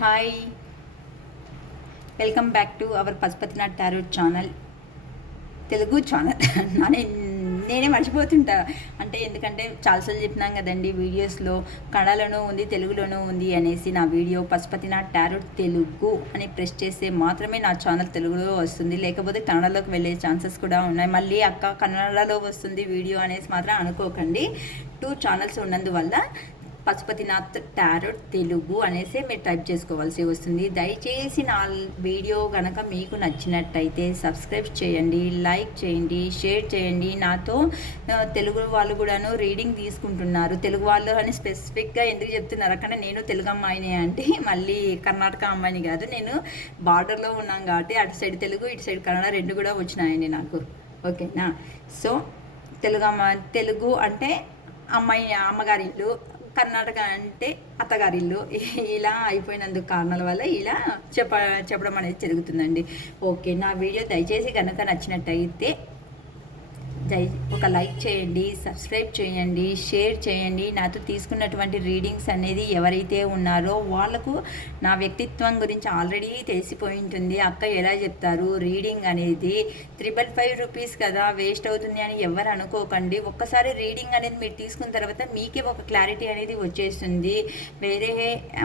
Hi, welcome back to our Pashupatinath tarot channel, Telugu channel. అని నేనే మర్చిపోతుంటా. ఎందుకంటే చాలాసార్లు చెప్పినాం కదండి వీడియోస్లో, కన్నడలోనూ ఉంది తెలుగులోనూ ఉంది అనేసి. నా వీడియో పశుపతినాథ్ టారో తెలుగు అని ప్రెస్ చేస్తే మాత్రమే నా ఛానల్ తెలుగులో వస్తుంది, లేకపోతే కన్నడలోకి వెళ్ళే ఛాన్సెస్ కూడా ఉన్నాయి. మళ్ళీ అక్క కన్నడలో వస్తుంది వీడియో అనేసి మాత్రం అనుకోకండి. 2 ఛానల్స్ ఉన్నందువల్ల పశుపతినాథ్ టారో తెలుగు అనేసి మీరు టైప్ చేసుకోవాల్సి వస్తుంది. దయచేసి నా వీడియో కనుక మీకు నచ్చినట్టయితే సబ్స్క్రైబ్ చేయండి, లైక్ చేయండి, షేర్ చేయండి. నాతో తెలుగు వాళ్ళు కూడాను రీడింగ్ తీసుకుంటున్నారు. తెలుగు వాళ్ళు అని స్పెసిఫిక్గా ఎందుకు చెప్తున్నారు అక్కడ, నేను తెలుగు అమ్మాయిని అంటే మళ్ళీ కర్ణాటక అమ్మాయిని కాదు. నేను బార్డర్లో ఉన్నాను కాబట్టి అటు సైడ్ తెలుగు ఇటు సైడ్ కన్నడ 2 కూడా వచ్చినాయండి నాకు. ఓకేనా? సో తెలుగు అంటే అమ్మగారి ఇల్లు, కర్ణాటక అంటే అత్తగారిల్లు. ఇలా అయిపోయినందుకు కారణాల వల్ల ఇలా చెప్పడం అనేది జరుగుతుందండి. ఓకే, నా వీడియో దయచేసి కనుక నచ్చినట్టయితే ఒక లైక్ చేయండి, సబ్స్క్రైబ్ చేయండి, షేర్ చేయండి. నాతో తీసుకున్నటువంటి రీడింగ్స్ అనేది ఎవరైతే ఉన్నారో వాళ్ళకు నా వ్యక్తిత్వం గురించి ఆల్రెడీ తెలిసిపోయి ఉంటుంది. అక్క ఎలా చెప్తారు రీడింగ్ అనేది 555 రూపీస్ కదా, వేస్ట్ అవుతుంది అని ఎవరు అనుకోకండి. ఒక్కసారి రీడింగ్ అనేది మీరు తీసుకున్న తర్వాత మీకే ఒక క్లారిటీ అనేది వచ్చేస్తుంది. వేరే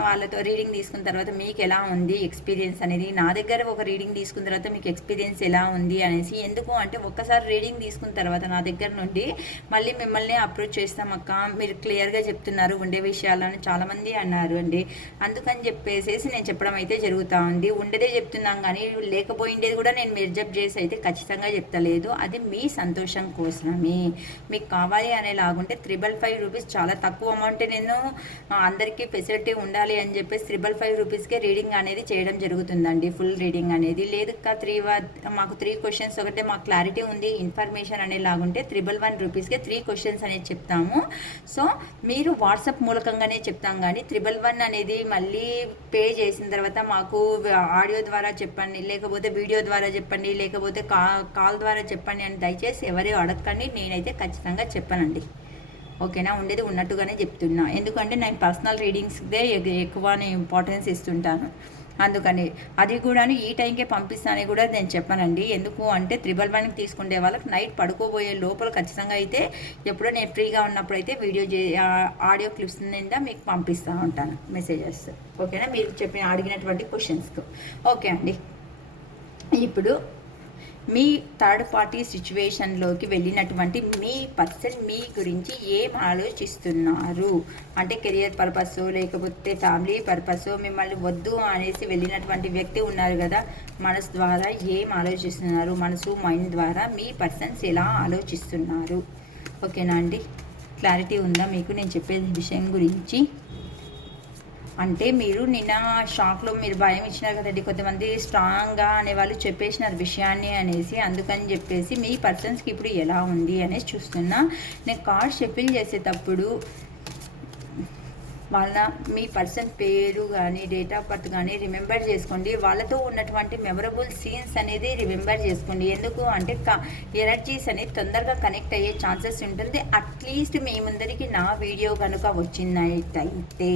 వాళ్ళతో రీడింగ్ తీసుకున్న తర్వాత మీకు ఎలా ఉంది ఎక్స్పీరియన్స్ అనేది, నా దగ్గర ఒక రీడింగ్ తీసుకున్న తర్వాత మీకు ఎక్స్పీరియన్స్ ఎలా ఉంది అనేసి. ఎందుకు అంటే ఒక్కసారి రీడింగ్ తీసుకున్న తర్వాత నా దగ్గర నుండి మళ్ళీ మిమ్మల్ని అప్రోచ్ చేస్తాం అక్క, మీరు క్లియర్గా చెప్తున్నారు ఉండే విషయాలని చాలామంది అన్నారు అండి. అందుకని చెప్పేసి నేను చెప్పడం అయితే జరుగుతూ ఉంది. ఉండేదే చెప్తున్నాం కానీ లేకపోయిండేది కూడా నేను మెర్జప్ చేసి అయితే ఖచ్చితంగా చెప్తలేదు. అది మీ సంతోషం కోసమే. మీకు కావాలి అనేలాగుంటే 555 రూపీస్ చాలా తక్కువ అమౌంట్. నేను అందరికీ ఫెసిలిటీ ఉండాలి అని చెప్పేసి 555 రూపీస్కే రీడింగ్ అనేది చేయడం జరుగుతుందండి. ఫుల్ రీడింగ్ అనేది లేదు. మాకు 3 క్వశ్చన్స్ ఒకటే మాకు క్లారిటీ ఉంది ఇన్ఫర్మేషన్ అనేలాగుంటే 111 రూపీస్కే 3 క్వశ్చన్స్ అనేది చెప్తాము. సో మీరు వాట్సాప్ మూలకంగానే చెప్తాం కానీ 111 అనేది మళ్ళీ పే చేసిన తర్వాత మాకు ఆడియో ద్వారా చెప్పండి, లేకపోతే వీడియో ద్వారా చెప్పండి, లేకపోతే కాల్ ద్వారా చెప్పండి అని దయచేసి ఎవరు అడగండి. నేనైతే ఖచ్చితంగా చెప్పనండి. ఓకేనా? ఉండేది ఉన్నట్టుగానే చెప్తున్నా. ఎందుకంటే నేను పర్సనల్ రీడింగ్స్దే ఎక్కువ నేను ఇంపార్టెన్స్ ఇస్తుంటాను. అందుకని అది కూడా ఈ టైంకే పంపిస్తానని కూడా నేను చెప్పానండి. ఎందుకు అంటే 111కి తీసుకునే వాళ్ళకి నైట్ పడుకోబోయే లోపల ఖచ్చితంగా అయితే ఎప్పుడో నేను ఫ్రీగా ఉన్నప్పుడు అయితే ఆడియో క్లిప్స్ నిండా మీకు పంపిస్తూ ఉంటాను మెసేజెస్. ఓకేనా? మీరు అడిగినటువంటి క్వశ్చన్స్కు. ఓకే అండి. ఇప్పుడు మీ థర్డ్ పార్టీ సిచ్యువేషన్లోకి వెళ్ళినటువంటి మీ పర్సన్ మీ గురించి ఏం ఆలోచిస్తున్నారు అంటే కెరియర్ పర్పస్ లేకపోతే ఫ్యామిలీ పర్పస్, మిమ్మల్ని వద్దు అనేసి వెళ్ళినటువంటి వ్యక్తి ఉన్నారు కదా, మనసు ద్వారా ఏం ఆలోచిస్తున్నారు, మనసు మైండ్ ద్వారా మీ పర్సన్స్ ఎలా ఆలోచిస్తున్నారు. ఓకేనా అండి? క్లారిటీ ఉందా మీకు నేను చెప్పే విషయం గురించి? అంటే మీరు నిన్న షాక్లో మీరు భయం ఇచ్చినారు కదండి, కొంతమంది స్ట్రాంగ్గా అనేవాళ్ళు చెప్పేసినారు విషయాన్ని అనేసి. అందుకని చెప్పేసి మీ పర్సన్స్కి ఇప్పుడు ఎలా ఉంది అనేసి చూస్తున్నా. నేను కార్డ్ షఫిల్ చేసేటప్పుడు మీ పర్సన్ పేరు కానీ డేట్ ఆఫ్ బర్త్ కానీ రిమెంబర్ చేసుకోండి. వాళ్ళతో ఉన్నటువంటి మెమరబుల్ సీన్స్ అనేది రిమెంబర్ చేసుకోండి. ఎందుకు అంటే ఎనర్జీస్ అనేది తొందరగా కనెక్ట్ అయ్యే ఛాన్సెస్ ఉంటుంది. అట్లీస్ట్ మీ ముందరికి నా వీడియో కనుక వచ్చినట్టయితే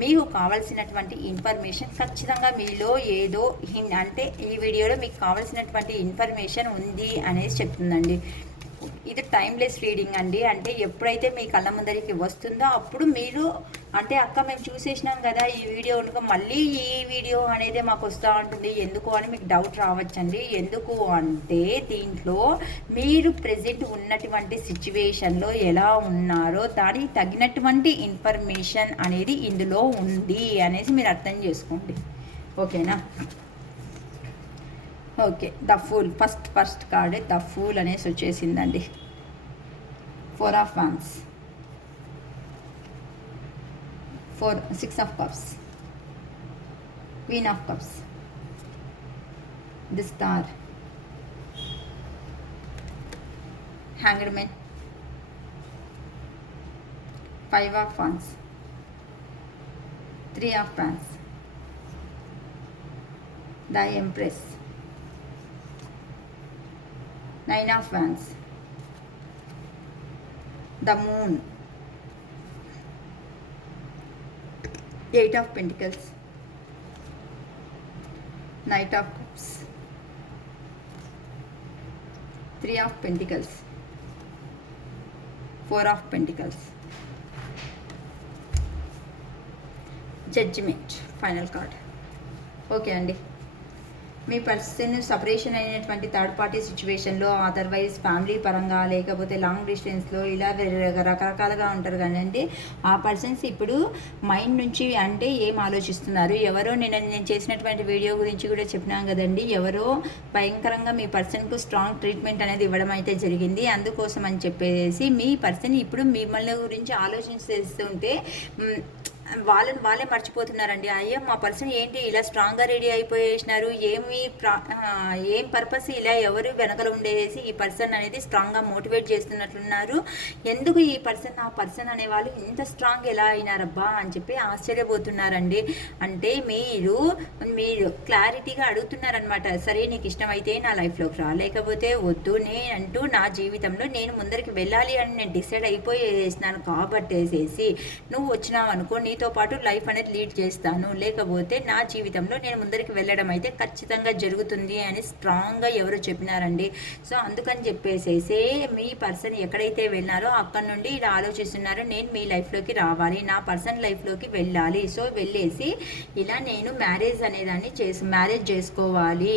మీకు కావాల్సినటువంటి ఇన్ఫర్మేషన్ ఖచ్చితంగా మీలో ఏదో అంటే ఈ వీడియోలో మీకు కావాల్సినటువంటి ఇన్ఫర్మేషన్ ఉంది అనేసి చెప్తుందండి. ఇది టైమ్లెస్ రీడింగ్ అండి. అంటే ఎప్పుడైతే మీ కళ్ళ ముందరికి వస్తుందో అప్పుడు మీరు అంటే అక్క మేము చూసేసినాం కదా ఈ వీడియో కనుక మళ్ళీ ఈ వీడియో అనేది మాకు వస్తూ ఉంటుంది ఎందుకు అని మీకు డౌట్ రావచ్చండి. ఎందుకు అంటే దీంట్లో మీరు ప్రెజెంట్ ఉన్నటువంటి సిచ్యువేషన్లో ఎలా ఉన్నారో దానికి తగినటువంటి ఇన్ఫర్మేషన్ అనేది ఇందులో ఉంది అనేసి మీరు అర్థం చేసుకోండి. ఓకేనా? Okay, the fool first card the fool అనేసి వచ్చేసిందండి. 4 of wands, 6 of cups, queen of cups, the star, hanged man, 5 of wands, 3 of wands, the empress, 9 of wands, the moon, 8 of pentacles, knight of cups, 3 of pentacles, 4 of pentacles, judgement final card. Okay అండి, మీ person separation అయినటువంటి third party సిచ్యువేషన్లో, otherwise family పరంగా, లేకపోతే long డిస్టెన్స్లో ఇలా రకరకాలుగా ఉంటారు కానీ ఆ పర్సన్స్ ఇప్పుడు మైండ్ నుంచి అంటే ఏం ఆలోచిస్తున్నారు, ఎవరో నేను చేసినటువంటి వీడియో గురించి కూడా చెప్పినాం కదండి, ఎవరో భయంకరంగా మీ పర్సన్కు స్ట్రాంగ్ ట్రీట్మెంట్ అనేది ఇవ్వడం అయితే జరిగింది. అందుకోసం అని చెప్పేసి మీ పర్సన్ ఇప్పుడు మిమ్మల్ని గురించి ఆలోచిస్తుంటే వాళ్ళే మర్చిపోతున్నారండి. అయ్యో మా పర్సన్ ఏంటి ఇలా స్ట్రాంగ్గా రెడీ అయిపోయేసినారు, ఏం పర్పస్ ఇలా ఎవరు వెనకలు ఉండేసి ఈ పర్సన్ అనేది స్ట్రాంగ్గా మోటివేట్ చేస్తున్నట్లున్నారు, ఎందుకు ఈ పర్సన్ నా పర్సన్ అనేవాళ్ళు ఇంత స్ట్రాంగ్ ఎలా అయినారబ్బా అని చెప్పి ఆశ్చర్యపోతున్నారండి. అంటే మీరు క్లారిటీగా అడుగుతున్నారనమాట, సరే నీకు ఇష్టమైతే నా లైఫ్లోకి రా, లేకపోతే వద్దు, నేనంటూ నా జీవితంలో నేను ముందరికి వెళ్ళాలి అని నేను డిసైడ్ అయిపోయేసినాను కాబట్టేసేసి నువ్వు వచ్చినావు అనుకో, నీతో పాటు లైఫ్ అనేది లీడ్ చేస్తాను, లేకపోతే నా జీవితంలో నేను ముందరికి వెళ్ళడం అయితే ఖచ్చితంగా జరుగుతుంది అని స్ట్రాంగ్గా ఎవరు చెప్పినారండి. సో అందుకని చెప్పేసేసి మీ పర్సన్ ఎక్కడైతే వెళ్ళారో అక్కడ నుండి ఇలా ఆలోచిస్తున్నారు, నేను మీ లైఫ్లోకి రావాలి, నా పర్సన్ లైఫ్లోకి వెళ్ళాలి, సో వెళ్ళేసి ఇలా నేను మ్యారేజ్ చేసుకోవాలి.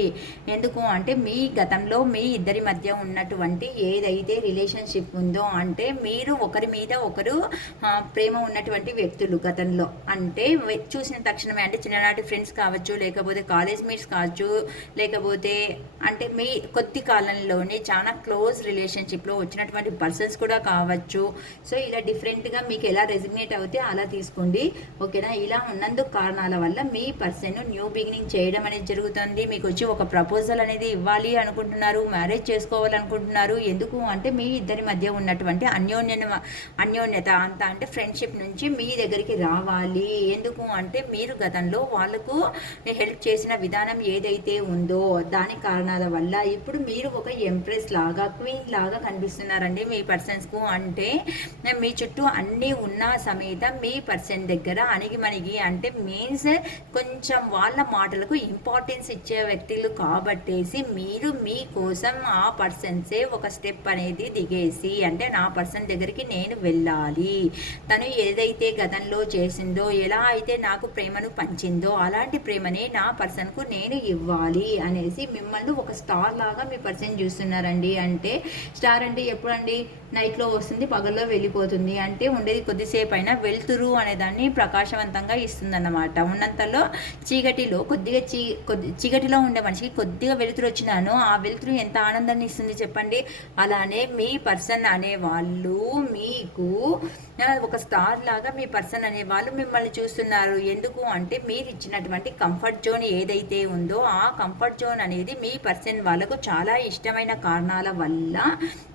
ఎందుకు అంటే మీ గతంలో మీ ఇద్దరి మధ్య ఉన్నటువంటి ఏదైతే రిలేషన్షిప్ ఉందో, అంటే మీరు ఒకరి మీద ఒకరు ప్రేమ ఉన్నటువంటి వ్యక్తులు గతంలో, అంటే చూసిన తక్షణమే అంటే చిన్ననాటి ఫ్రెండ్స్ కావచ్చు, లేకపోతే కాలేజ్ మేట్స్ కావచ్చు, లేకపోతే అంటే మీ కొద్ది కాలంలోనే చాలా క్లోజ్ రిలేషన్షిప్లో వచ్చినటువంటి పర్సన్స్ కూడా కావచ్చు. సో ఇలా డిఫరెంట్గా మీకు ఎలా రెసిగ్నేట్ అవుతే అలా తీసుకోండి, ఓకేనా. ఇలా ఉన్నందుకు కారణాల వల్ల మీ పర్సన్ న్యూ బిగినింగ్ చేయడం అనేది జరుగుతుంది. మీకు వచ్చి ఒక ప్రపోజల్ అనేది ఇవ్వాలి అనుకుంటున్నారు, మ్యారేజ్ చేసుకోవాలనుకుంటున్నారు. ఎందుకు అంటే మీ ఇద్దరి మధ్య ఉన్నటువంటి అన్యోన్యత అంతా అంటే ఫ్రెండ్షిప్ నుంచి మీ దగ్గరికి రావాలి. ఎందుకు అంటే మీరు గతంలో వాళ్ళకు హెల్ప్ చేసిన విధానం ఏదైతే ఉందో దాని కారణాల వల్ల ఇప్పుడు మీరు ఒక ఎంప్రెస్ లాగా, క్వీన్ లాగా కనిపిస్తున్నారండి మీ పర్సన్స్కు. అంటే మీ చుట్టూ అన్నీ ఉన్న సమేత మీ పర్సన్ దగ్గర అణిగిమణిగి అంటే మీన్స్ కొంచెం వాళ్ళ మాటలకు ఇంపార్టెన్స్ ఇచ్చే వ్యక్తులు కాబట్టేసి మీరు మీకోసం ఆ పర్సన్సే ఒక స్టెప్ అనేది దిగేసి, అంటే నా పర్సన్ దగ్గరికి నేను వెళ్ళాలి, తను ఏదైతే గతంలో చేసిందో, ఎలా అయితే నాకు ప్రేమను పంచిందో అలాంటి ప్రేమనే నా పర్సన్కు నేను ఇవ్వాలి అనేసి మిమ్మల్ని ఒక స్టార్ లాగా మీ పర్సన్ చూస్తున్నారండి. అంటే స్టార్ అంటే ఎప్పుడండి నైట్లో వస్తుంది, పగల్లో వెళ్ళిపోతుంది, అంటే ఉండేది కొద్దిసేపు అయినా వెలుతురు అనేదాన్ని ప్రకాశవంతంగా ఇస్తుందన్నమాట. ఉన్నంతలో చీకటిలో చీకటిలో ఉండే మనిషికి కొద్దిగా వెలుతురు వచ్చినాను ఆ వెలుతురు ఎంత ఆనందాన్ని ఇస్తుంది చెప్పండి. అలానే మీ పర్సన్ అనేవాళ్ళు మీకు ఒక స్టార్ లాగా మీ పర్సన్ అనేవాళ్ళు మిమ్మల్ని చూస్తున్నారు. ఎందుకు అంటే మీరు ఇచ్చినటువంటి కంఫర్ట్ జోన్ ఏదైతే ఉందో ఆ కంఫర్ట్ జోన్ అనేది మీ పర్సన్ వాళ్ళకు చాలా ఇష్టమైన కారణాల వల్ల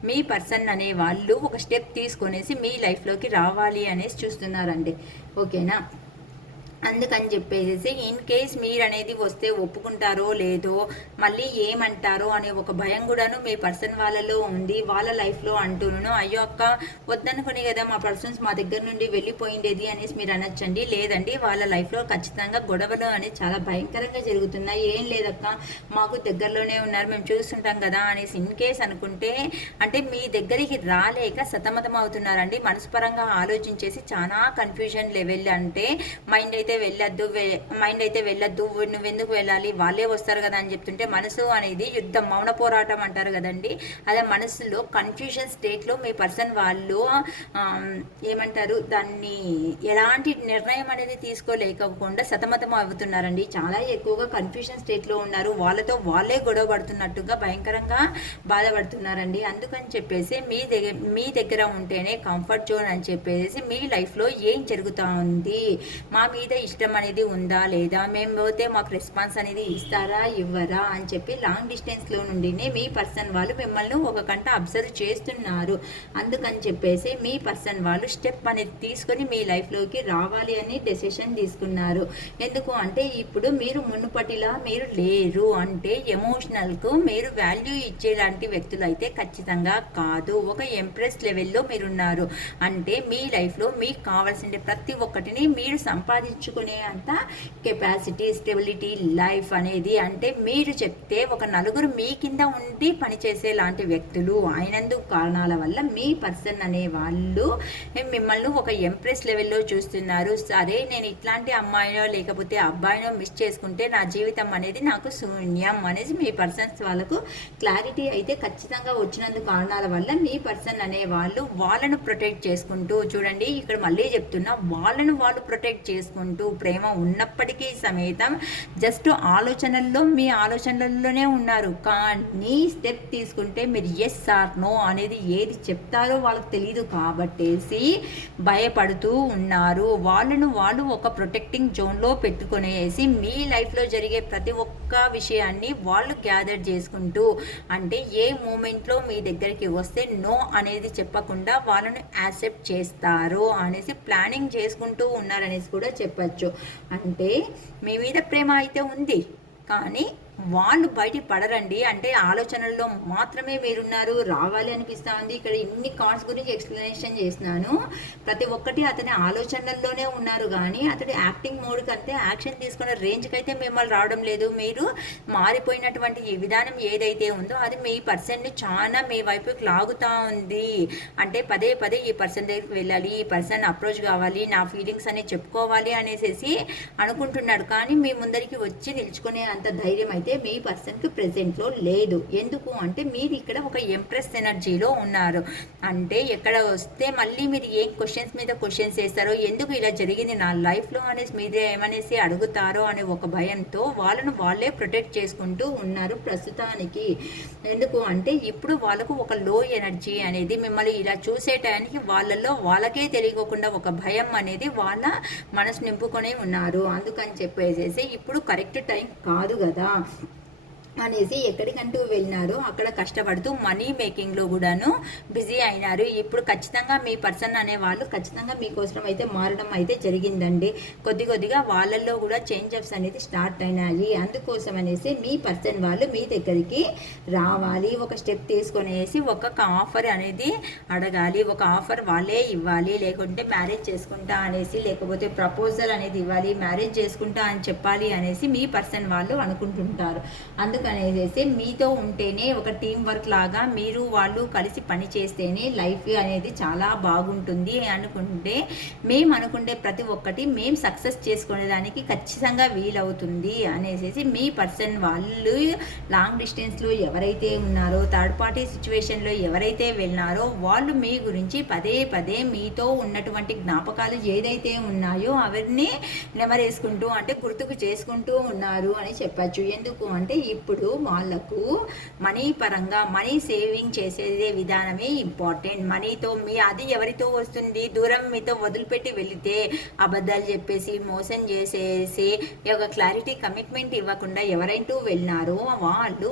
మీ పర్సన్ అనేవాళ్ళు ఒక స్టెప్ తీసుకొనేసి మీ లైఫ్లోకి రావాలి అనేసి చూస్తున్నారండి, ఓకేనా. అందుకని చెప్పేసి ఇన్ కేస్ మీరు అనేది వస్తే ఒప్పుకుంటారో లేదో, మళ్ళీ ఏమంటారో అనే ఒక భయం కూడాను మీ పర్సన్ వాళ్ళలో ఉంది. వాళ్ళ లైఫ్లో అంటూను అయ్యో అక్క వద్దనుకుని కదా మా పర్సన్స్ మా దగ్గర నుండి వెళ్ళిపోయిండేది అనేసి మీరు అనొచ్చండి. లేదండి, వాళ్ళ లైఫ్లో ఖచ్చితంగా గొడవలు అనేది చాలా భయంకరంగా జరుగుతున్నాయి. ఏం లేదక్క మాకు దగ్గరలోనే ఉన్నారు, మేము చూస్తుంటాం కదా అనేసి ఇన్ కేస్ అనుకుంటే అంటే మీ దగ్గరికి రాలేక సతమతం అవుతున్నారండి. మనస్పరంగా ఆలోచించేసి చాలా కన్ఫ్యూజన్ లెవెల్, అంటే మైండ్ అయితే వెళ్ళొద్దు నువ్వెందుకు వెళ్ళాలి, వాళ్ళే వస్తారు కదా అని చెప్తుంటే మనసు అనేది యుద్ధం, మౌన పోరాటం అంటారు కదండి. అదే మనసులో కన్ఫ్యూజన్ స్టేట్లో మీ పర్సన్ వాళ్ళు ఏమంటారు దాన్ని ఎలాంటి నిర్ణయం అనేది తీసుకోలేకపోకుండా సతమతం అవుతున్నారండి. చాలా ఎక్కువగా కన్ఫ్యూజన్ స్టేట్లో ఉన్నారు, వాళ్ళతో వాళ్ళే గొడవ పడుతున్నట్టుగా భయంకరంగా బాధపడుతున్నారండి. అందుకని చెప్పేసి మీ దగ్గర ఉంటేనే కంఫర్ట్ జోన్ అని చెప్పేసి మీ లైఫ్లో ఏం జరుగుతూ ఉంది, మా మీద ఇష్టం అనేది ఉందా లేదా, మేము పోతే మాకు రెస్పాన్స్ అనేది ఇస్తారా ఇవ్వరా అని చెప్పి లాంగ్ డిస్టెన్స్లో నుండినే మీ పర్సన్ వాళ్ళు మిమ్మల్ని ఒక గంట అబ్జర్వ్ చేస్తున్నారు. అందుకని చెప్పేసి మీ పర్సన్ వాళ్ళు స్టెప్ అనేది తీసుకొని మీ లైఫ్లోకి రావాలి అని డెసిషన్ తీసుకున్నారు. ఎందుకు అంటే ఇప్పుడు మీరు మునుపటిలా మీరు లేరు, అంటే ఎమోషనల్కు మీరు వాల్యూ ఇచ్చేలాంటి వ్యక్తులు అయితే ఖచ్చితంగా కాదు. ఒక ఎంప్రెస్ లెవెల్లో మీరున్నారు, అంటే మీ లైఫ్లో మీకు కావాల్సిన ప్రతి ఒక్కటిని మీరు సంపాదించు ఊహించుకునే అంత కెపాసిటీ, స్టెబిలిటీ, లైఫ్ అనేది అంటే మీరు చెప్తే ఒక నలుగురు మీ కింద ఉండి పనిచేసే లాంటి వ్యక్తులు అయినందుకు కారణాల వల్ల మీ పర్సన్ అనే వాళ్ళు మిమ్మల్ని ఒక ఎంప్రెస్ లెవెల్లో చూస్తున్నారు. సరే నేను ఇట్లాంటి అమ్మాయినో లేకపోతే అబ్బాయినో మిస్ చేసుకుంటే నా జీవితం అనేది నాకు శూన్యం అనేసి మీ పర్సన్స్ వాళ్ళకు క్లారిటీ అయితే ఖచ్చితంగా వచ్చినందుకు కారణాల వల్ల మీ పర్సన్ అనే వాళ్ళు వాళ్ళను ప్రొటెక్ట్ చేసుకుంటూ, చూడండి ఇక్కడ మళ్ళీ చెప్తున్నా, వాళ్ళను వాళ్ళు ప్రొటెక్ట్ చేసుకుంటూ ప్రేమ ఉన్నప్పటికీ సమేతం జస్ట్ ఆలోచనల్లో మీ ఆలోచనలలోనే ఉన్నారు. కానీ స్టెప్ తీసుకుంటే మీరు ఎస్ ఆర్ నో అనేది ఏది చెప్తారో వాళ్ళకి తెలియదు కాబట్టేసి భయపడుతూ ఉన్నారు. వాళ్ళను వాళ్ళు ఒక ప్రొటెక్టింగ్ జోన్లో పెట్టుకునేసి మీ లైఫ్లో జరిగే ప్రతి ఒక్క విషయాన్ని వాళ్ళు గ్యాదర్ చేసుకుంటూ, అంటే ఏ మూమెంట్లో మీ దగ్గరికి వస్తే నో అనేది చెప్పకుండా వాళ్ళను యాక్సెప్ట్ చేస్తారు అనేసి ప్లానింగ్ చేసుకుంటూ ఉన్నారనేసి కూడా చెప్పచ్చు. అంటే మీ మీద ప్రేమ అయితే ఉంది కానీ వాళ్ళు బయటికి పడరండి. అంటే ఆలోచనల్లో మాత్రమే మీరున్నారు, రావాలి అనిపిస్తూ ఉంది. ఇక్కడ ఇన్ని కార్డ్స్ గురించి ఎక్స్ప్లెనేషన్ చేసినాను, ప్రతి ఒక్కటి అతని ఆలోచనల్లోనే ఉన్నారు కానీ అతడు యాక్టింగ్ మోడ్ కంటే యాక్షన్ తీసుకున్న రేంజ్కి అయితే మిమ్మల్ని రావడం లేదు. మీరు మారిపోయినటువంటి ఈ విధానం ఏదైతే ఉందో అది మీ పర్సన్ని చాలా మీ వైపుకి లాగుతూ ఉంది. అంటే పదే పదే ఈ పర్సన్ దగ్గరికి వెళ్ళాలి, ఈ పర్సన్ అప్రోచ్ కావాలి, నా ఫీలింగ్స్ అని చెప్పుకోవాలి అనేసి అనుకుంటున్నాడు. కానీ మీ ముందరికి వచ్చి నిల్చుకునే అంత ధైర్యం అయితే మీ పర్సన్కి ప్రెజెంట్లో లేదు. ఎందుకు అంటే మీరు ఇక్కడ ఒక ఎంప్రెస్ ఎనర్జీలో ఉన్నారు. అంటే ఎక్కడ వస్తే మళ్ళీ మీరు ఏం క్వశ్చన్స్ మీద క్వశ్చన్స్ వేస్తారో, ఎందుకు ఇలా జరిగింది నా లైఫ్లో అనేసి మీరే ఏమనేసి అడుగుతారో అనే ఒక భయంతో వాళ్ళను వాళ్ళే ప్రొటెక్ట్ చేసుకుంటూ ఉన్నారు ప్రస్తుతానికి. ఎందుకు అంటే ఇప్పుడు వాళ్ళకు ఒక లో ఎనర్జీ అనేది మిమ్మల్ని ఇలా చూసే టైంకి వాళ్ళల్లో వాళ్ళకే తెలియకుండా ఒక భయం అనేది వాళ్ళ మనసు నింపుకొని ఉన్నారు. అందుకని చెప్పేసి ఇప్పుడు కరెక్ట్ టైం కాదు కదా అనేసి ఎక్కడికంటూ వెళ్ళినారో అక్కడ కష్టపడుతూ మనీ మేకింగ్లో కూడాను బిజీ అయినారు. ఇప్పుడు ఖచ్చితంగా మీ పర్సన్ అనే వాళ్ళు ఖచ్చితంగా మీకోసం అయితే మారడం అయితే జరిగిందండి. కొద్దిగా వాళ్ళల్లో కూడా చేంజెస్ అనేది స్టార్ట్ అయినాయి. అందుకోసం అనేసి మీ పర్సన్ వాళ్ళు మీ దగ్గరికి రావాలి, ఒక స్టెప్ తీసుకొనేసి ఒక ఆఫర్ అనేది అడగాలి. ఒక ఆఫర్ వాళ్ళే ఇవ్వాలి, లేకుంటే మ్యారేజ్ చేసుకుంటా అనేసి, లేకపోతే ప్రపోజల్ అనేది ఇవ్వాలి, మ్యారేజ్ చేసుకుంటా అని చెప్పాలి అనేసి మీ పర్సన్ వాళ్ళు అనుకుంటుంటారు. అనేసి మీతో ఉంటేనే ఒక టీం వర్క్ లాగా మీరు వాళ్ళు కలిసి పని చేస్తేనే లైఫ్ అనేది చాలా బాగుంటుంది అనుకుంటే మేము అనుకుంటే ప్రతి ఒక్కటి మేము సక్సెస్ చేసుకునేదానికి ఖచ్చితంగా వీలవుతుంది అనేసి మీ పర్సన్ వాళ్ళు లాంగ్ డిస్టెన్స్లో ఎవరైతే ఉన్నారో, థర్డ్ పార్టీ సిచ్యువేషన్లో ఎవరైతే వెళ్ళినారో వాళ్ళు మీ గురించి పదే పదే మీతో ఉన్నటువంటి జ్ఞాపకాలు ఏదైతే ఉన్నాయో అవన్నీ నెమరేసుకుంటూ అంటే గుర్తుకు చేసుకుంటూ ఉన్నారు అని చెప్పచ్చు. ఎందుకు అంటే ఇప్పుడు వాళ్ళకు మనీ పరంగా మనీ సేవింగ్ చేసేదే విధానమే ఇంపార్టెంట్. మనీతో మీ అది ఎవరితో వస్తుంది, దూరం మీతో వదిలిపెట్టి వెళితే అబద్ధాలు చెప్పేసి మోసం చేసేసి ఒక క్లారిటీ కమిట్మెంట్ ఇవ్వకుండా ఎవరైనా వెళ్ళినారో వాళ్ళు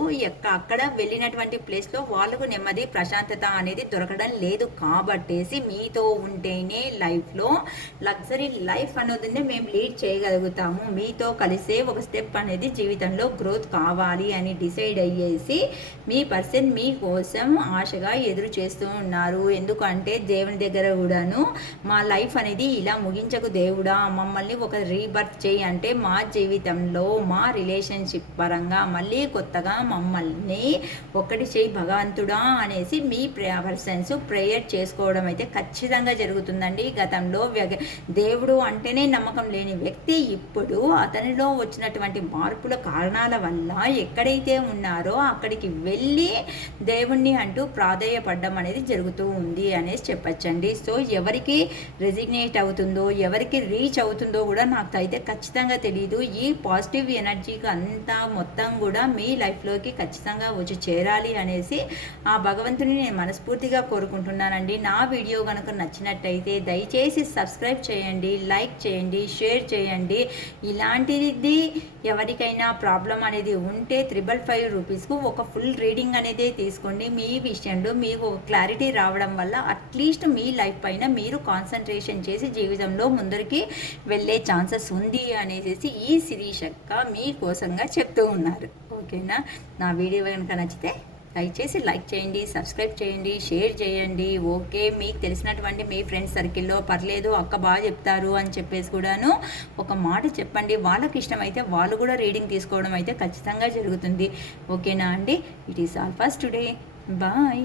అక్కడ వెళ్ళినటువంటి ప్లేస్లో వాళ్ళకు నెమ్మది ప్రశాంతత అనేది దొరకడం లేదు. కాబట్టేసి మీతో ఉంటేనే లైఫ్లో లగ్జరీ లైఫ్ అనేది మేము లీడ్ చేయగలుగుతాము, మీతో కలిసే ఒక స్టెప్ అనేది జీవితంలో గ్రోత్ కావాలి అని డిసైడ్ అయ్యేసి మీ పర్సన్ మీ కోసం ఆశగా ఎదురు చేస్తూ ఉన్నారు. ఎందుకంటే దేవుని దగ్గర కూడాను మా లైఫ్ అనేది ఇలా ముగించకు దేవుడా, మమ్మల్ని ఒక రీబర్త్ చేయి అంటే మా జీవితంలో మా రిలేషన్షిప్ పరంగా మళ్ళీ కొత్తగా మమ్మల్ని ఒక్కటి చేయి భగవంతుడా అనేసి మీ పర్సన్స్ ప్రేయర్ చేసుకోవడం అయితే ఖచ్చితంగా జరుగుతుందండి. గతంలో దేవుడు అంటేనే నమ్మకం లేని వ్యక్తి ఇప్పుడు అతనిలో వచ్చినటువంటి మార్పుల కారణాల వల్ల ఎక్కడైతే ఉన్నారో అక్కడికి వెళ్ళి దేవుణ్ణి అంటూ ప్రాధేయపడడం అనేది జరుగుతూ ఉంది అనేసి చెప్పచ్చండి. సో ఎవరికి రెసిగ్నేట్ అవుతుందో ఎవరికి రీచ్ అవుతుందో కూడా నాకు అయితే ఖచ్చితంగా తెలియదు. ఈ పాజిటివ్ ఎనర్జీకి అంతా మొత్తం కూడా మీ లైఫ్లోకి ఖచ్చితంగా వచ్చి చేరాలి అనేసి ఆ భగవంతుని నేను మనస్ఫూర్తిగా కోరుకుంటున్నానండి. నా వీడియో కనుక నచ్చినట్టయితే దయచేసి సబ్స్క్రైబ్ చేయండి, లైక్ చేయండి, షేర్ చేయండి. ఇలాంటిది ఎవరికైనా ప్రాబ్లం అనేది ఉంటే 555 రూపీస్కు ఒక ఫుల్ రీడింగ్ అనేది తీసుకోండి. మీ విషయంలో మీకు ఒక క్లారిటీ రావడం వల్ల అట్లీస్ట్ మీ లైఫ్ పైన మీరు కాన్సన్ట్రేషన్ చేసి జీవితంలో ముందరికి వెళ్ళే ఛాన్సెస్ ఉంది అనేసి ఈ శిరీష్ అక్క మీకోసంగా చెప్తూ ఉన్నారు. ఓకేనా? నా వీడియో కనుక నచ్చితే దయచేసి లైక్ చేయండి, సబ్స్క్రైబ్ చేయండి, షేర్ చేయండి. ఓకే, మీకు తెలిసినటువంటి మీ ఫ్రెండ్స్ సర్కిల్లో పర్లేదు అక్క బాగా చెప్తారు అని చెప్పేసి కూడాను ఒక మాట చెప్పండి. వాళ్ళకి ఇష్టమైతే వాళ్ళు కూడా రీడింగ్ తీసుకోవడం అయితే ఖచ్చితంగా జరుగుతుంది. ఓకేనా అండి? It is all first today. Bye.